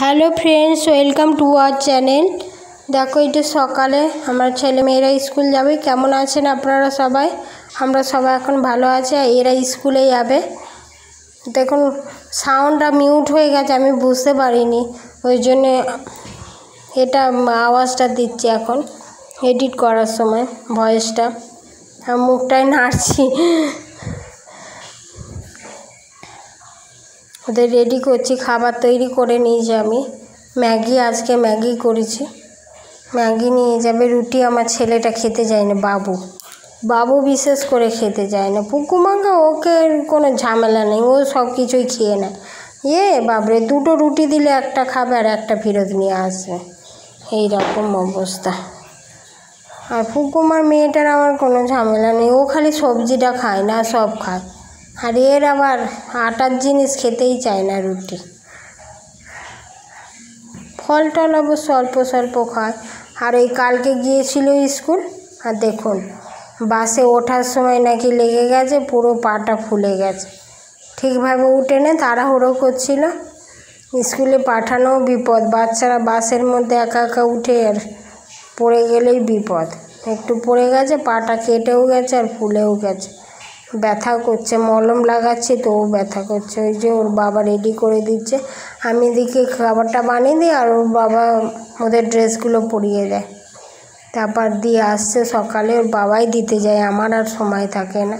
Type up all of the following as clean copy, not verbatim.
Hello friends, welcome to our channel. দেখো, এটা সকালে আমার ছেলে মেয়েরা স্কুল যাবে। কেমন আছেন আপনারা সবাই? আমরা সবাই এখন ভালো আছি। আর এরা স্কুলে যাবে। দেখুন, সাউন্ডটা মিউট হয়ে গেছে, আমি বুঝতে পারিনি, ওই জন্যে এটা আওয়াজটা দিচ্ছি এখন এডিট করার সময় ভয়েসটা। মুখটাই নাড়ছি। ওদের রেডি করছি, খাবার তৈরি করে নিয়েছি আমি। ম্যাগি, আজকে ম্যাগি করেছি। ম্যাগি নিয়ে যাবে। রুটি আমার ছেলেটা খেতে চায় না, বাবু বিশেষ করে খেতে চায় না। পুকুমাকে ওকে কোনো ঝামেলা নেই, ও সব কিছুই খেয়ে নেয়। বাবরে, দুটো রুটি দিলে একটা খাবে আর একটা ফেরত নিয়ে আসবে, এই রকম অবস্থা। আর পুকুমার মেয়েটার আমার কোনো ঝামেলা নেই, ও খালি সবজিটা খায় না, সব খায়। আর এর আবার আটার জিনিস খেতেই চায় না, রুটি। ফল টল অবশ্য অল্প স্বল্প খায়। আর এই কালকে গিয়েছিল স্কুল, আর দেখুন বাসে ওঠার সময় নাকি লেগে গেছে, পুরো পাটা ফুলে গেছে। ঠিকভাবে উঠে নে, তাড়াহুড়ো করছিল। স্কুলে পাঠানোও বিপদ, বাচ্চারা বাসের মধ্যে একা একা উঠে আর পড়ে গেলেই বিপদ। একটু পড়ে গেছে, পাটা কেটেও গেছে আর ফুলেও গেছে, ব্যথা করছে। মলম লাগাচ্ছি তো ও ব্যথা করছে। ওই যে ওর বাবা রেডি করে দিচ্ছে, আমি এদিকে খাবারটা বানিয়ে দিই আর ওর বাবা ওদের ড্রেসগুলো পরিয়ে দেয়। তারপর দিয়ে আসছে সকালে, ওর বাবাই দিতে যায়, আমার আর সময় থাকে না।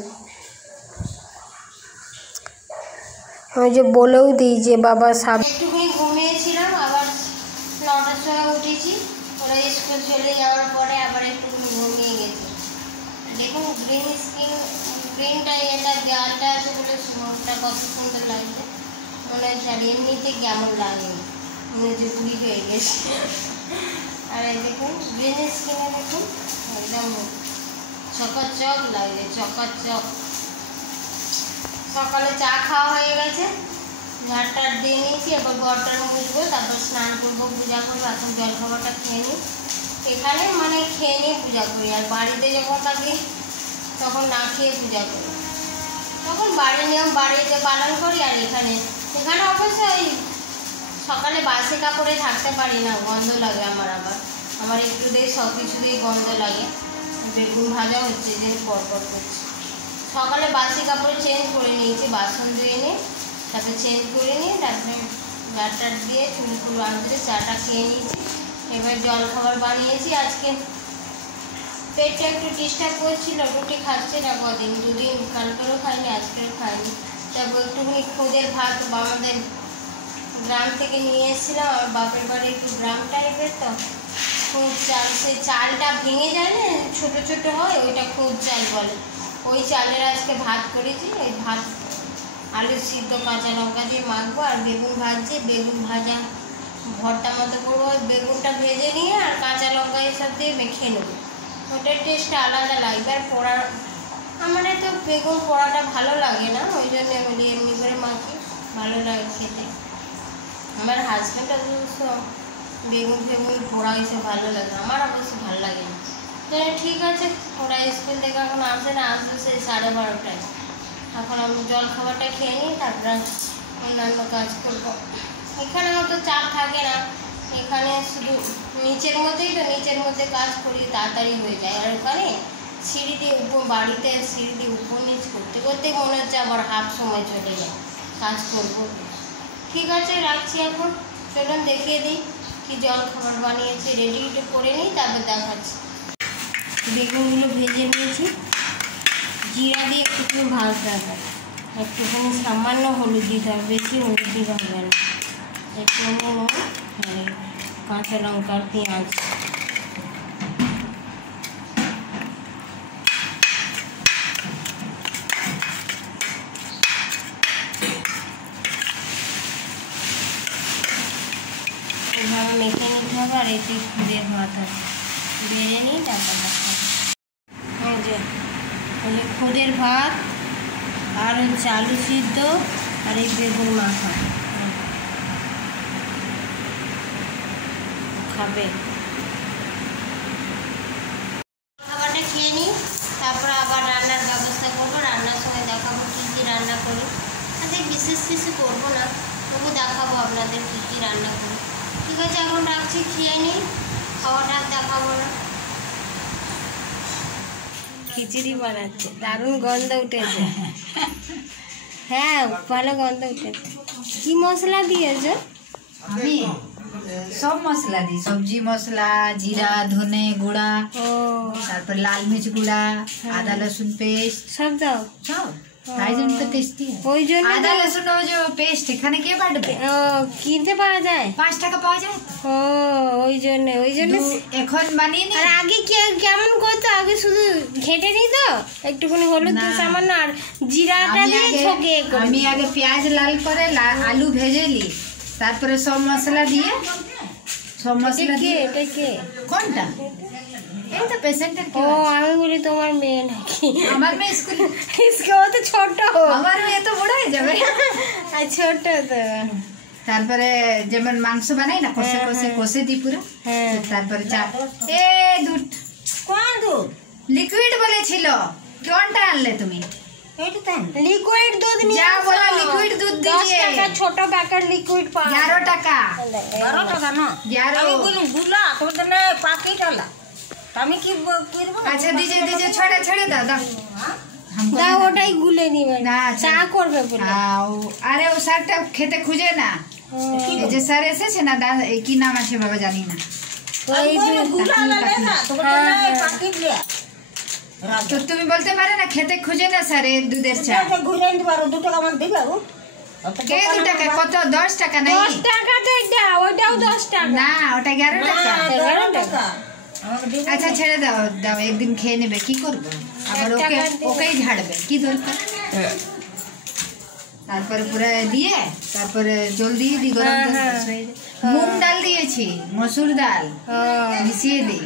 ওই যে বলেও দিই যে বাবা একটুখানি ঘুমিয়েছিলাম, আবার 9টার সময় উঠেছি। ওরা স্কুল চলে যাওয়ার পরে আবার একটুখানি ঘুমিয়ে গেছি। দেখুন গ্রিনটা এটা দেওয়ালটা আছে বলে মুখটা কত সুন্দর লাগছে, মনে হচ্ছে। আর এমনিতে কেমন লাগে, মনে হচ্ছে বুড়ি হয়ে গেছে। আর এই দেখুন গ্রিন স্কিনে, দেখুন একদম চকাচক লাগছে, চকাচক। সকালে চা খাওয়া হয়ে গেছে, ঝাড়টার দিয়ে নিয়েছি। এবার ঘরটার মুছবো, তারপর স্নান করবো, পূজা করবো। এখন জলখাবারটা খেয়ে নিই। এখানে মানে খেয়ে নিয়ে পূজা করি, আর বাড়িতে যখন থাকি তখন না খেয়ে পূজা করি। তখন বাড়ির নিয়ম বাড়িতে পালন করি। আর এখানে অবশ্যই সকালে বাসি কাপড়ে থাকতে পারি না, গন্ধ লাগে আমার একটু দিয়ে সব কিছুতেই গন্ধ লাগে। বেগুন ভাজা হচ্ছে, যে পরপর করছে। সকালে বাসি কাপড়ে চেঞ্জ করে নিয়েছি, বাসন ধুয়ে নিয়ে তারপরে চেঞ্জ করে নিয়ে তারপরে ঝাড়টার দিয়ে চুল ফুল বাঁধতে চাটা খেয়ে নিয়েছি। এবার জল খাবার বানিয়েছি। আজকে পেটটা একটু ডিস্টার্ব করছিল, রুটি খাচ্ছে না কদিন, দুদিন, কালকেরও খাইনি, আজকেও খাইনি। তারপর একটুখানি খুদের ভাত আমাদের গ্রাম থেকে নিয়ে এসেছিলাম। আমার বাপের বাড়ি একটু গ্রাম টাইপের, তো খুদ চাল, সেই চালটা ভেঙে যায় না, ছোটো ছোটো হয়, ওইটা খুদ চাল বলে। ওই চালের আজকে ভাত করেছি। ওই ভাত আলু সিদ্ধ কাঁচা লঙ্কা দিয়ে মাখবো, আর বেগুন ভাজছি, বেগুন ভাজা ভর্তা মতো করবো। বেগুনটা ভেজে নিয়ে আর কাঁচা লঙ্কা এসব দিয়ে মেখে নেবো, ওটার টেস্টটা আলাদা লাগবে। আর আমার তো বেগুন পোড়াটা ভালো লাগে না, ওই জন্য আমি এমনি করে মাখি, ভালো লাগে খেতে। আমার হাজব্যান্ড অবশ্য বেগুন পোড়া এসে ভালো লাগে, আমার অবশ্য ভালো লাগে না। ঠিক আছে, ওরা স্কুল থেকে এখন আসে না, আসবে সেই 12:30টায়। এখন আমি জল খাবারটা খেয়ে নিই, তারপরে অন্যান্য কাজ করবো। এখানে অত চাপ থাকে না, এখানে শুধু নিচের মধ্যে কাজ করি, তাড়াতাড়ি হয়ে যায়। আর ওখানে সিঁড়ি দিয়ে বাড়িতে সিঁড়ি দিয়ে উপর নিচ করতে করতে মনে হচ্ছে আবার হাফ সময় চলে যায়, কাজ করবো। ঠিক আছে, রাখছি এখন। চলুন দেখিয়ে দিই কি জল খাবার বানিয়েছি, রেডি করে নিই, তারপর দেখাচ্ছি। বেগুনগুলো ভেজে নিয়েছি, জিরা দিয়ে একটুখানি ভাজতে হবে, একটুখানি সামান্য হলুদ দিতে হবে, বেশি হলুদ দিতে হবে না। একটু নুন, কাঁচা লঙ্কা, পেঁয়াজ। এভাবে মেখে নিতে হবে। আর এতে খুদের ভাত আছে, বেড়ে নিই, তারপর এই যে খুদের ভাত আর হচ্ছে আলু সিদ্ধ আর এই বেগুন মাখা খাবে। খাবারটা খেয়ে নিই, তারপর আবার রান্নার ব্যবস্থা করবো। রান্নার সময় দেখাবো কী কী রান্না করি। আজকে বিশেষ কিছু করবো না, তবু দেখাবো আপনাদের কী কী রান্না করি। ঠিক আছে, এখন রাখছি, খেয়ে নিই, খাওয়াটা দেখাবো না। খিচুড়ি বানাচ্ছে, দারুণ গন্ধ উঠেছে। হ্যাঁ, ভালো গন্ধ উঠেছে। কি মশলা দিয়েছো? আমি সব মশলা দিই, সবজি মশলা, জিরা ধনে গুঁড়া, তারপর লাল মির্চ গুঁড়া, আদা লসুন পেস্ট সব দাও। সব, তাই জন্য তো টেস্টি। ওই জন্য আদা লসুন যে পেস্ট এখানে কে বাটবে? কিনতে পাওয়া যায়, 5 টাকা পাওয়া যায়। ওই জন্য এখন বানিয়ে নি। আর আগে কেমন করতো? আগে শুধু ঘেটে নিত, একটুখানি হলুদ সামান্য আর জিরাটা দিয়ে ছোকে। আমি আগে পেঁয়াজ লাল করে আলু ভেজে নি, তারপরে সব মশলা দিয়ে, সব মশলা দিয়ে। এটা কে? কোনটা? এই তো পেশেন্টের। আমি বলি তোমার মেয়ে নাকি? আমার মেয়ে স্কুল, ও তো ছোট। আমার মেয়ে তো বড় হয়ে যাবে। আর ছোট তো। তারপরে যেমন মাংস বানাই না, কষে কষে কষে দিই পুরো। তারপরে দুধ, কোন দুধ? লিকুইড বলেছিল, কোনটা আনলে তুমি? লিকুইড দুধ নিয়ে যা বলা, লিকুইড দুধ দিয়েছে। 10 টাকা ছোট প্যাকেট লিকুইড পাওয়া। 11 টাকা। 12 টাকা না? 11। আমি বলি গুলা তোমাদের না পাকেট আলা। আমি কি করব? আচ্ছা দিজে ছেড়ে দাও দাও। দাও, ওটাই গুলে নিবে না, চা করবে বলে। আরে ও স্যারটা খেতে খুঁজে না। এই যে স্যার এসেছে না, এই কি নাম আছে বাবা জানি না। ওই যে গুলা আলা না, তোমাদের না পাকেট লিয়া। তো তুমি বলতে পারে না খেতে খুঁজে না স্যার এই দুধের চা। ঘুরে নিতে পারো, 2 টাকা আমার দিবে গো। কে 2 টাকা? কত? 10 টাকা নাই? 10 টাকা তো এটা, ওটাও 10 টাকা না, ওটা 11 টাকা। 11 টাকা। আচ্ছা ছেড়ে দাও, একদিন খেয়ে নেবে, কি করবো আবার? ওকেই ঝাড়বে, কি দরকার? তারপরে পুরো দিয়ে, তারপরে জল দিয়ে দিই, গরম মুগ ডাল দিয়েছি, মসুর ডাল মিশিয়ে দিই।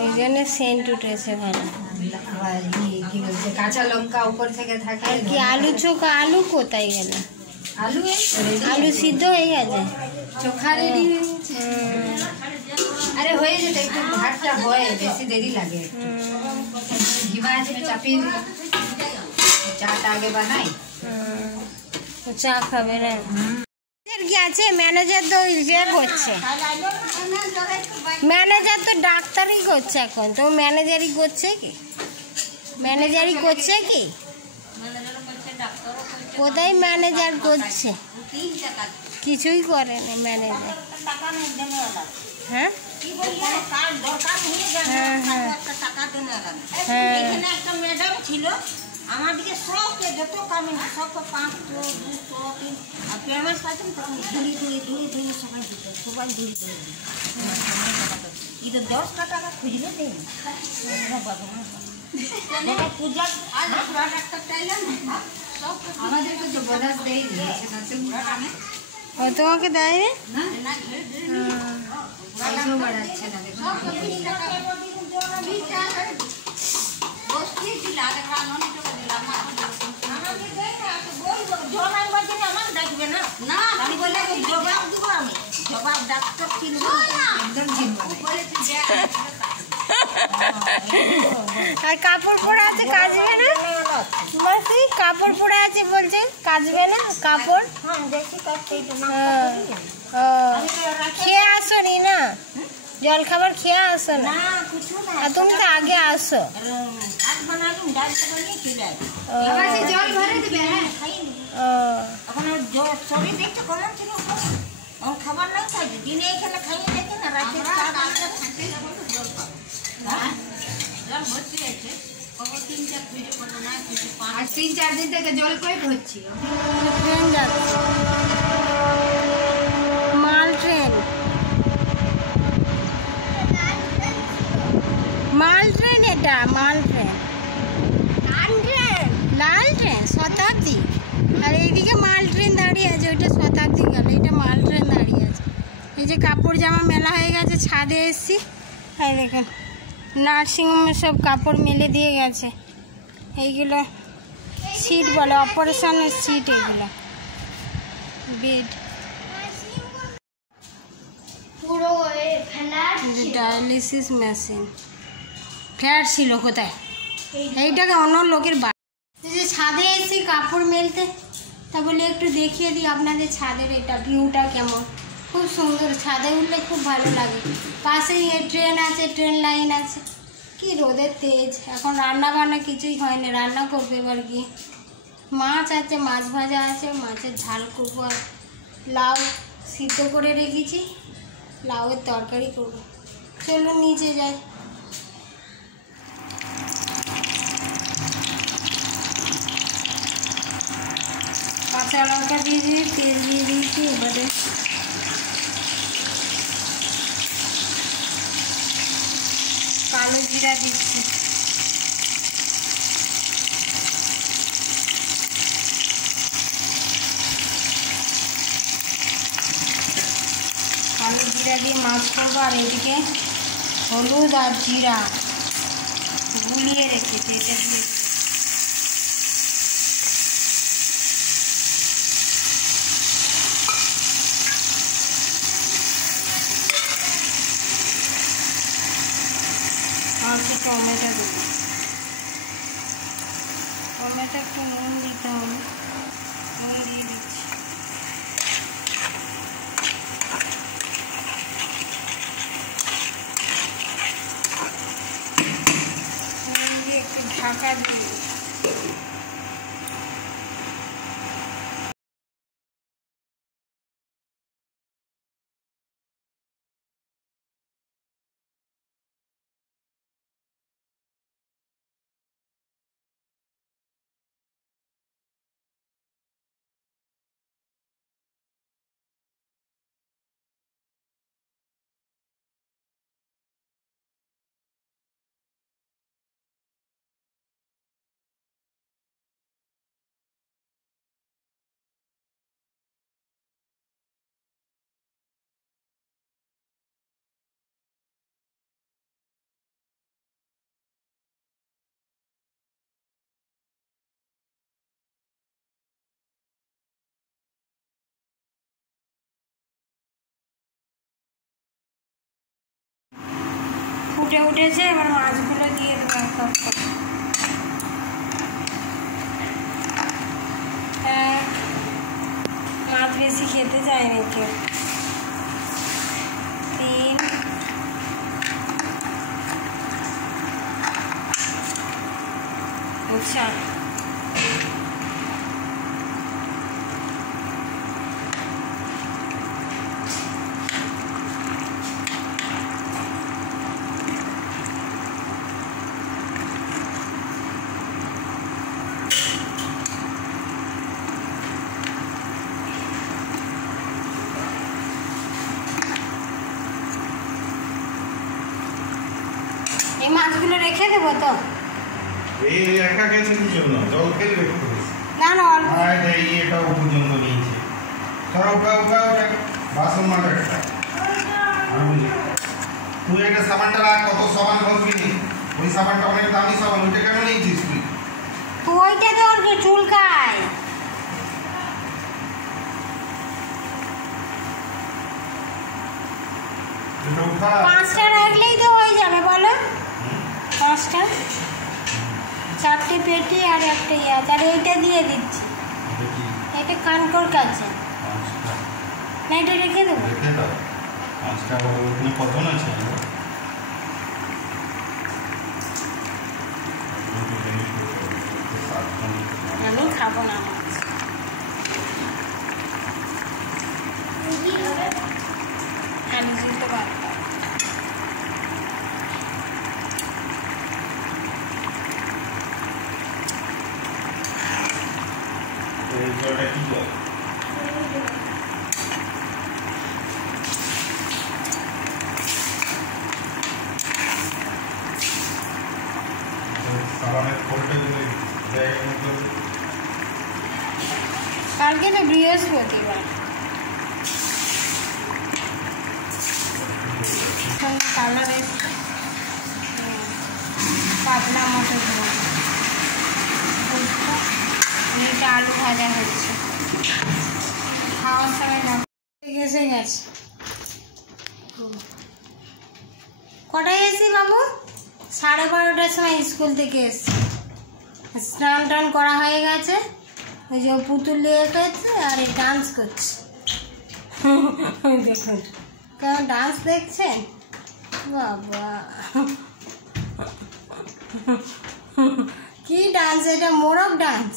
ওই জন্য সেন্ট উঠেছে ভালো। কি বলছে, কাঁচা লঙ্কা উপর থেকে থাকে। আর কি আলু চোখা? আলু কোথায় গেল? আলু সিদ্ধ হয়ে গেছে, চোখা রেডি হয়ে গেছে। আরে হয়ে যেতে, একটু ভাতটা হয়, বেশি দেরি লাগে। ঘিমা আছে চাপিয়ে দিই, চাটা আগে বানাই। চা খাবে না? কি আছে, ম্যানেজার তো ইয়ে করছে, ম্যানেজার তো ডাক্তারই করছে এখন। তো ম্যানেজারই করছে কি? ম্যানেজারই করছে কি? কোথায় ম্যানেজার করছে? কিছুই করে না ম্যানেজার। হ্যাঁ একটা ম্যাডাম ছিল আমার দিকে, সবকে যত কামে সবকে 500 200 300 আর পেমেন্ট পাচ্ছেন তখন ধুলি সবাই দিত, সবাই ধুলি কিন্তু 10 টাকা খুঁজলে দেন। পূজা আজ একটা চাইলাম, আমাদেরকে তো বোনাস দেই দিয়েছে না, ও তোমাকে দেয় না, পয়সাও বাড়াচ্ছে না। আর কাপড় পরে আছে, কাচবে না মাসি? কাপড় পরে আছে বলছে, কাচবে না কাপড়? খেয়ে আসো নি না, জল খাবার খেয়ে আসো না? আর তুমি তো আগে আসো। জল ভরে দিবে। শরীর দেখতে কেমন ছিল, খাবার না খাইছে, দিনে এখানে খাইয়ে দেখে না, রাতে আর 3-4 দিন থেকে জল কই হচ্ছে। ট্রেন যাচ্ছে, মাল ট্রেন, এটা মাল ট্রেন, লাল ট্রেন শতাব্দী। আর এইদিকে মাল ট্রেন দাঁড়িয়ে আছে, ওইটা শতাব্দী গেল, এটা মাল ট্রেন দাঁড়িয়ে আছে। এই যে কাপড় জামা মেলা হয়ে গেছে, ছাদে এসছি, এই দেখুন নার্সিংহোমে সব কাপড় মেলে দিয়ে গেছে। এইগুলো সিট বলে, অপারেশনের সিট, এগুলো বেড। পুরো ডায়ালিসিস মেশিন। ফ্ল্যাট ছিল কোথায়? এইটাকে অন্য লোকের বাড়ি। যে ছাদে এসে কাপড় মেলতে, তা বলি একটু দেখিয়ে দিই আপনাদের ছাদের এটা ভিউটা কেমন। খুব সুন্দর, ছাদে উঠলে খুব ভালো লাগে। পাশেই ট্রেন আছে, ট্রেন লাইন আছে। কি রোদের তেজ, এখন রান্না বান্না কিছুই হয়নি, রান্না করবে এবার গিয়ে। মাছ আছে, মাছ ভাজা আছে, মাছের ঝাল করবো, আর লাউ সিদ্ধ করে রেখেছি, লাউয়ের তরকারি করবো। চলুন নিচে যাই। কাঁচা লঙ্কা দিয়ে দিয়ে তেল দিয়ে দিয়েছি, এবারে কালো জিরা দিচ্ছি। কালো জিরা দিয়ে মাছ করবো, আর এদিকে হলুদ আর জিরা গুলিয়ে রেখেছি, এটা দিয়ে টমেটো দেবো। টমেটো একটু নুন দিতে হবে, নুন দিয়ে দিচ্ছি। নুন দিয়ে একটু ঢাকা দিয়ে ফুটে উঠেছে, এবার মাছগুলো দিয়ে দেবো এক এক করে। মাছ বেশি খেতে চায়নি কেউ। 3 4 এই মাছগুলো রেখে দেবো তো? এই একা খেতে কিছু না, জল খেলে রেখে দিস। না না, অল্প। আর এই এটাও পর্যন্ত নিয়েছে। ধরো ওটা বাসন মাজা একটা। তুই একটা সাবানটা রাখ, কত সাবান ঘষবি নি? ওই সাবানটা অনেক দামি সাবান, ওইটা কেন নিয়েছিস তুই? ওইটা তো ওর চুলকায়। এটা উঠা। 5টা রাখলেই তো হয়ে যাবে, বলো? 5টা, 4টে পেটি আর একটা ইয়াদ, আর এইটা দিয়ে দিচ্ছি। এটা কানকোর কাছে না, এটা রেখে দেবো। রেখে দাও। 5টা ওখানে কজন আছে? আমি খাবো না মাছ। আমি শুনতে পারতাম। এই জলটা কি জল? সাবানের ফোল্ডে গুলো জায়গার মতো। কালকে তো বৃহস্পতিবার, কালার এসছে। পাতলা মতো এটা আলু ভাজা হচ্ছে, খাওয়ার সময় না এসে গেছে। কটায় এসি বাবু? 12:30টার সময় স্কুল থেকে এসছি। স্নান টান করা হয়ে গেছে, ওই যে পুতুল নিয়ে গেছে আর এই ডান্স করছে। দেখুন কেমন ডান্স দেখছেন, বাবা কি ডান্স, এটা মোরগ ডান্স।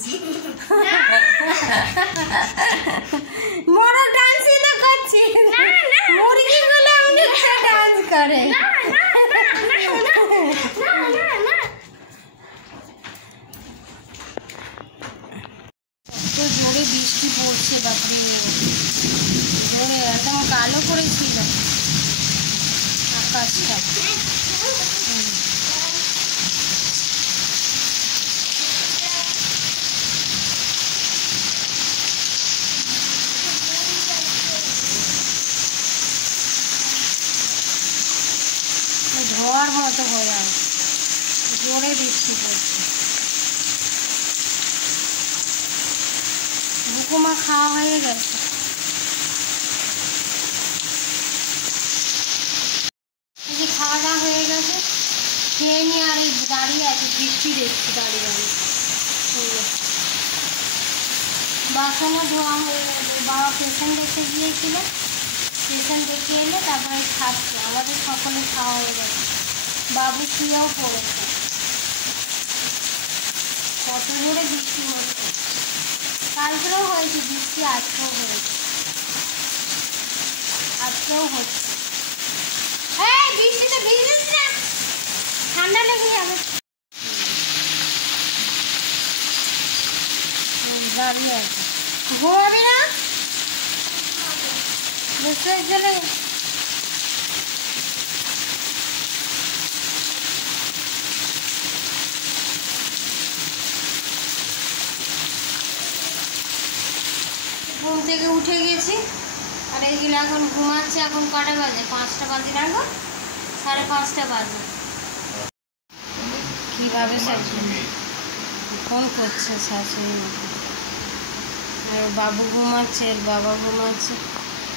মোরগ ডান্সই তো করছি, মুরগিগুলো অনেক ডান্স করে। জোরে বৃষ্টি পড়ছে, বাপরে জোরে একদম কালো করেছিল আকাশটা। ঝড় মতো হয়ে আছে, জোরে বৃষ্টি পড়ছে। বুকুমা খাওয়া হয়ে গেছে। এই যে খাওয়া দাওয়া হয়ে গেছে, খেয়ে নিয়ে আর এই দাঁড়িয়ে আছে, বৃষ্টি দেখছি দাঁড়িয়ে দাঁড়িয়ে। বাসনও ধোয়া হয়ে গেছে, বাবা পেশেন্ট দেখতে গিয়েছিল, পেশেন্ট দেখে এলে তারপরে খাচ্ছে। আমাদের সকলে খাওয়া হয়ে গেছে, বাবু শুয়েও পড়েছে। কত জোরে বৃষ্টি হচ্ছে, কালকেও হয়েছে বৃষ্টি, আজকেও হয়েছে, আজকেও হচ্ছে। এই বৃষ্টিতে ভিজিস না, ঠান্ডা লেগে যাবে। দাঁড়িয়ে আছে, ঘুমাবি না? বুঝতে চলে ঘুম থেকে উঠে গেছি, আর এইগুলো এখন ঘুমাচ্ছে। এখন কটা বাজে? 5টা বাজে না গো, 5:30 বাজে। কীভাবে ফোন করছে শাশুড়ি, আর বাবু ঘুমাচ্ছে, বাবা ঘুমাচ্ছে।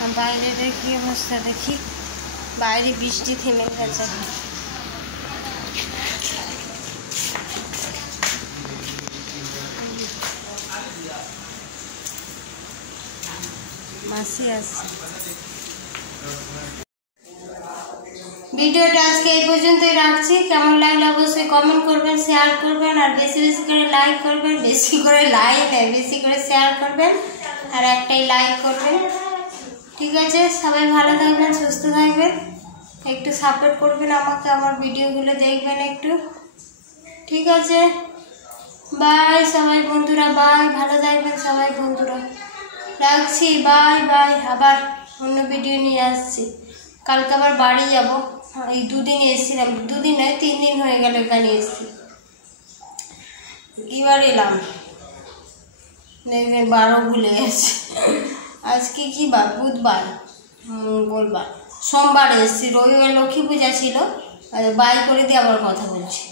আর বাইরের কি অবস্থা দেখি, বাইরে বৃষ্টি থেমে গেছে। মাসি আসছে। ভিডিওটা আজকে এই পর্যন্তই রাখছি। কেমন লাগলো অবশ্যই কমেন্ট করবেন, শেয়ার করবেন, আর বেশি বেশি করে লাইক করবেন। বেশি করে লাইক নয়, বেশি করে শেয়ার করবেন, আর একটাই লাইক করবেন। ঠিক আছে, সবাই ভালো থাকবেন, সুস্থ থাকবেন, একটু সাপোর্ট করবেন আমাকে, আমার ভিডিওগুলো দেখবেন একটু। ঠিক আছে, বাই সবাই বন্ধুরা, বাই, ভালো থাকবেন সবাই বন্ধুরা, রাখছি, বাই বাই। আবার অন্য ভিডিও নিয়ে আসছি। কালকে আবার বাড়ি যাব, এই 2 দিন এসেছিলাম, 2 দিন নয় 3 দিন হয়ে গেল এখানে এসেছি। এবার এলাম, দেখবেন 12 ভুলে গেছে। আজকে কি বার? বুধবার, মঙ্গলবার, সোমবার এসেছি। রবিবার লক্ষ্মী পূজা ছিল, আর বাই করে দিয়ে আবার কথা বলছি।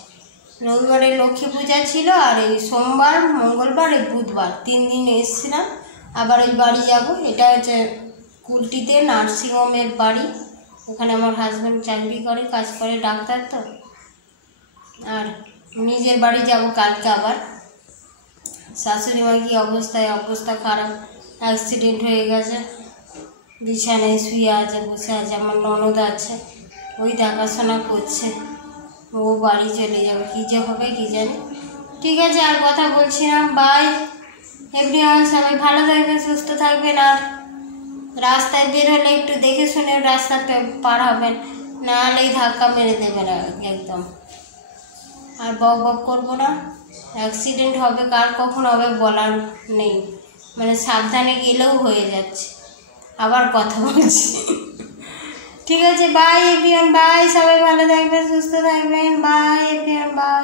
রবিবারে লক্ষ্মী পূজা ছিল, আর এই সোমবার, মঙ্গলবার, এই বুধবার 3 দিন এসেছিলাম। আবার ওই বাড়ি যাব। এটা হচ্ছে কুলটিতে নার্সিংহোমের বাড়ি, ওখানে আমার হাজব্যান্ড চাকরি করে, কাজ করে, ডাক্তার তো। আর নিজের বাড়ি যাব কালকে আবার। শাশুড়ি মার কি অবস্থা খারাপ, অ্যাক্সিডেন্ট হয়ে গেছে, বিছানায় শুয়ে আছে, বসে আছে। আমার ননদ আছে, ওই দেখাশোনা করছে। ও বাড়ি চলে যাবে, কী যে হবে কী জানি। ঠিক আছে, আর কথা বলছি না, বাই এভরিওয়ান, সবাই ভালো থাকবেন, সুস্থ থাকবেন। আর রাস্তায় বের হলে একটু দেখে শুনে রাস্তা পার হবেন, নাহলেই ধাক্কা মেরে দেবেন একদম। আর বক বক করবো না, অ্যাক্সিডেন্ট হবে, কার কখন হবে বলার নেই, মানে সাবধানে গেলেও হয়ে যাচ্ছে। আবার কথা বলছি। ঠিক আছে, বাই এভরিওয়ান, বাই, সবাই ভালো থাকবেন, সুস্থ থাকবেন, বাই এভরিওয়ান, বাই।